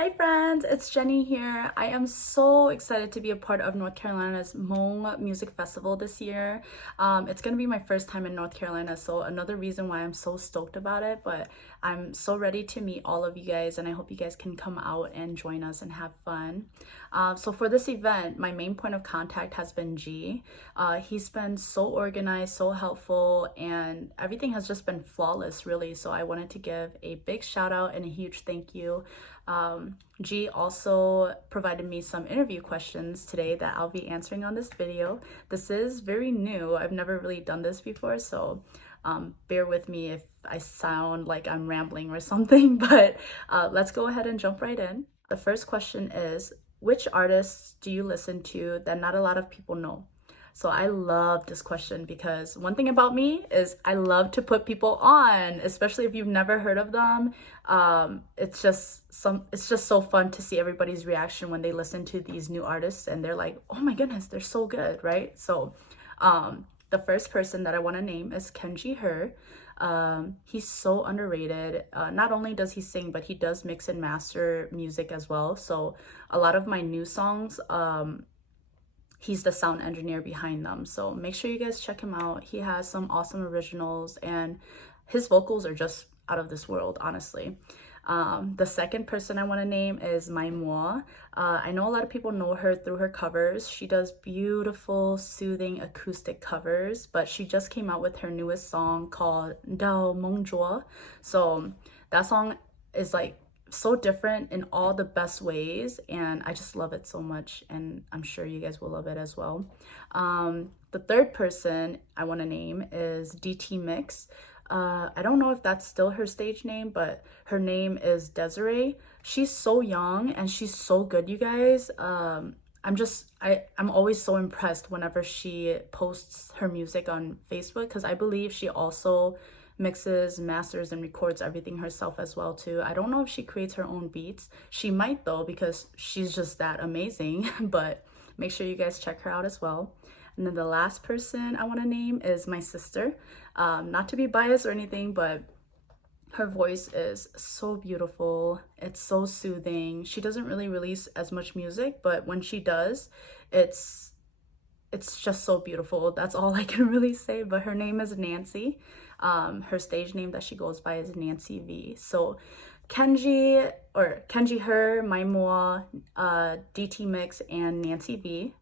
Hi friends, it's Jenny here. I am so excited to be a part of North Carolina's Hmong Music Festival this year. It's going to be my first time in North Carolina, so another reason why I'm so stoked about it, but I'm so ready to meet all of you guys and I hope you guys can come out and join us and have fun. So for this event, my main point of contact has been G. He's been so organized, so helpful, and everything has just been flawless really, so I wanted to give a big shout out and a huge thank you. G also provided me some interview questions today that I'll be answering on this video. This is very new. I've never really done this before, so bear with me if I sound like I'm rambling or something, but let's go ahead and jump right in. The first question is, which artists do you listen to that not a lot of people know? So I love this question because one thing about me is I love to put people on, especially if you've never heard of them. It's just so fun to see everybody's reaction when they listen to these new artists and they're like, oh my goodness, they're so good, right? So the first person that I want to name is Kenji Her. He's so underrated. Not only does he sing, but he does mix and master music as well. So a lot of my new songs, he's the sound engineer behind them. So make sure you guys check him out. He has some awesome originals and his vocals are just out of this world, honestly. The second person I want to name is JenniPho. I know a lot of people know her through her covers. She does beautiful, soothing acoustic covers, but she just came out with her newest song called Mong. So that song is like so different in all the best ways, and I just love it so much, and I'm sure you guys will love it as well. The third person I want to name is DT Mix. I don't know if that's still her stage name, but her name is Desiree. She's so young and she's so good, you guys. I'm always so impressed whenever she posts her music on Facebook, because I believe she also mixes, masters, and records everything herself as well too. I don't know if she creates her own beats. She might though, because she's just that amazing. But make sure you guys check her out as well. And then the last person I want to name is my sister. Not to be biased or anything, but her voice is so beautiful. It's so soothing. She doesn't really release as much music, but when she does, it's just so beautiful. That's all I can really say. But her name is Nancy. Her stage name that she goes by is Nancy V. So Kenji Her, JenniPho, DT Mix, and Nancy V.